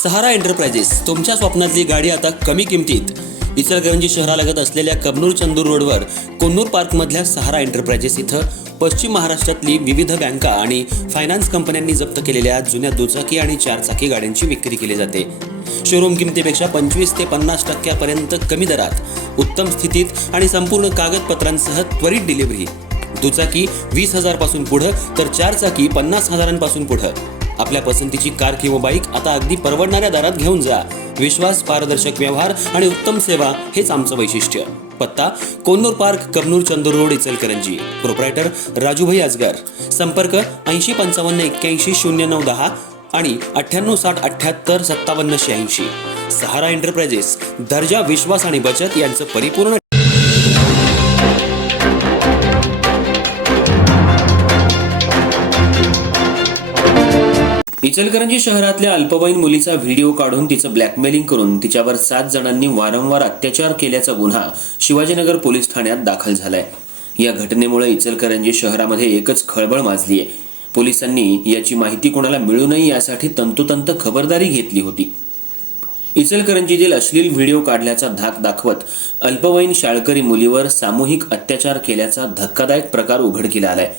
सहारा enterprises तुमच्या स्वप्नातली गाडी आता कमी किमतीत। इचलकरंजी शहरालगत असलेल्या कबनूर चंदूर रोडवर कोन्नूर पार्कमधल्या सहारा एंटरप्राइजेस इथं पश्चिम महाराष्ट्रातली विविध बँका आणि फायनान्स कंपन्यांनी जप्त केलेल्या जुन्या दुचाकी आणि चारचाकी गाड्यांची विक्री केली जाते। शोरूम किमतीपेक्षा 25 ते 50% पर्यंत कमी दरात, उत्तम स्थितीत आणि संपूर्ण कागदपत्रांसह त्वरित डिलिव्हरी। दुचाकी 20,000 पासून पुढे तर चारचाकी 50,000 पासून पुढे। आपल्या पसंतीची कार किंवा बाईक आता अगदी परवडणाऱ्या दरात घेऊन जा। विश्वास, पारदर्शक व्यवहार आणि उत्तम सेवा हेच आमचं वैशिष्ट्य। पत्ता Konnur park, Kabnur Chandur road, Ichalkaranji. Proprietor Rajubhai Ajgar. संपर्क 8055810910 आणि 9860785786। सहारा एंटरप्राइजेस, दर्जा, विश्वास आणि बचत यांचं परिपूर्ण। इचलकरंजी शहरातल्या अल्पवयीन मुलीचा व्हिडिओ काढून तिचं ब्लॅकमेलिंग करून तिच्यावर 7 जणांनी वारंवार अत्याचार केल्याचा गुन्हा शिवाजीनगर पोलीस ठाण्यात दाखल झालाय। या घटनेमुळे इचलकरंजी शहरामध्ये एकच खळबळ माजली आहे। पोलिसांनी याची माहिती कोणाला मिळू नये यासाठी तंतोतंत खबरदारी घेतली होती। इचलकरंजीतील अश्लील व्हिडिओ काढल्याचा धाक दाखवत अल्पवयीन शाळकरी मुलीवर सामूहिक अत्याचार केल्याचा धक्कादायक प्रकार उघडकीला आलाय।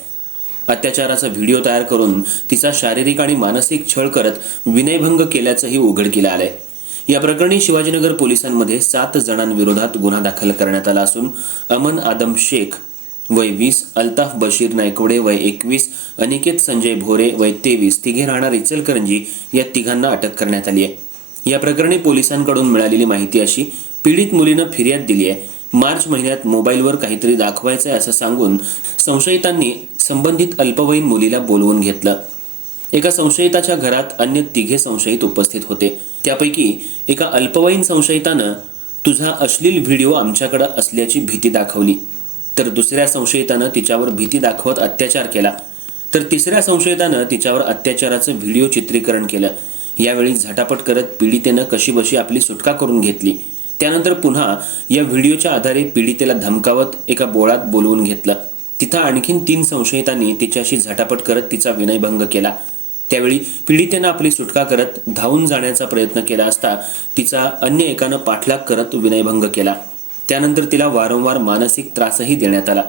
अत्याचाराचा व्हिडिओ तयार करून तिचा शारीरिक आणि मानसिक छळ करत विनयभंग केल्याचंही उघडकीला आलंय। या प्रकरणी शिवाजीनगर पोलिसांमध्ये 7 जणांविरोधात गुन्हा दाखल करण्यात आला असून अमन आदम शेख वय 20, अल्ताफ बशीर नायकवडे वय 21, अनिकेत संजय भोरे वय 23 तिघे राहणार इचलकरंजी या तिघांना अटक करण्यात आली आहे। या प्रकरणी पोलिसांकडून मिळालेली माहिती अशी, पीडित मुलीनं फिर्याद दिली आहे। मार्च महिन्यात मोबाईलवर काहीतरी दाखवायचंय असं सांगून संशयितांनी संबंधित अल्पवयीन मुलीला बोलवून घेतलं। एका संशयिताच्या घरात अन्य 3 संशयित उपस्थित होते। त्यापैकी एका अल्पवयीन संशयितानं तुझा अश्लील व्हिडिओ आमच्याकडे असल्याची भीती दाखवली, तर दुसऱ्या संशयितानं तिच्यावर भीती दाखवत अत्याचार केला, तर तिसऱ्या संशयितानं तिच्यावर अत्याचाराचं व्हिडिओ चित्रीकरण केलं। यावेळी झटापट करत पीडितेनं कशीबशी आपली सुटका करून घेतली। त्यानंतर पुन्हा या व्हिडिओच्या आधारे पीडितेला धमकावत एका बोळात बोलवून घेतलं। तिथं आणखीन 3 संशयितांनी तिच्याशी झटापट करत तिचा विनयभंग केला। त्यावेळी पीडितेनं आपली सुटका करत धावून जाण्याचा प्रयत्न केला असता तिचा अन्य एकानं पाठलाग करत विनयभंग केला। त्यानंतर तिला वारंवार मानसिक त्रासही देण्यात आला।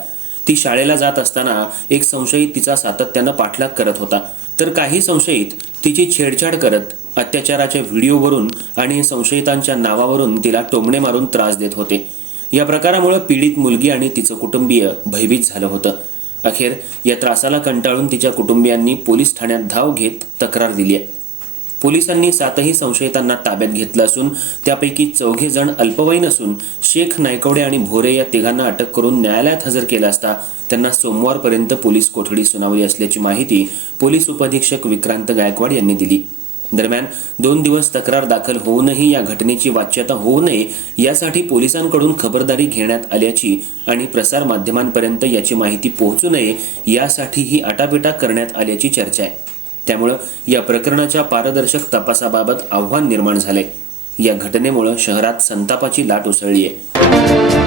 ती शाळेला जात असताना एक संशयित तिचा सातत्यानं पाठलाग करत होता, तर काही संशयित तिची छेडछाड करत अत्याचाराच्या व्हिडिओवरून आणि संशयितांच्या नावावरून तिला टोमणे मारून त्रास देत होते। या प्रकारामुळे पीडित मुलगी आणि तिचं कुटुंबीय भयभीत झालं होतं। अखेर या त्रासाला कंटाळून तिच्या कुटुंबियांनी पोलीस ठाण्यात धाव घेत तक्रार दिली आहे। पोलिसांनी 7 संशयितांना ताब्यात घेतलं असून त्यापैकी 4 जण अल्पवयीन असून शेख, नायकवडे आणि भोरे या तिघांना अटक करून न्यायालयात हजर केलं असता त्यांना सोमवारपर्यंत पोलीस कोठडी सुनावली असल्याची माहिती पोलीस उपअधीक्षक विक्रांत गायकवाड यांनी दिली। दरम्यान 2 दिवस तक्रार दाखल होऊनही या घटनेची वाच्यता होऊ नये यासाठी पोलिसांकडून खबरदारी घेण्यात आल्याची आणि प्रसार माध्यमांपर्यंत याची माहिती पोहोचू नये यासाठी ही आटापिटा करण्यात आल्याची चर्चा आहे। त्यामुळे या प्रकरणाच्या पारदर्शक तपासाबाबत आव्हान निर्माण झाले। या घटनेमुळे शहरात संतापाची लाट उसळली आहे।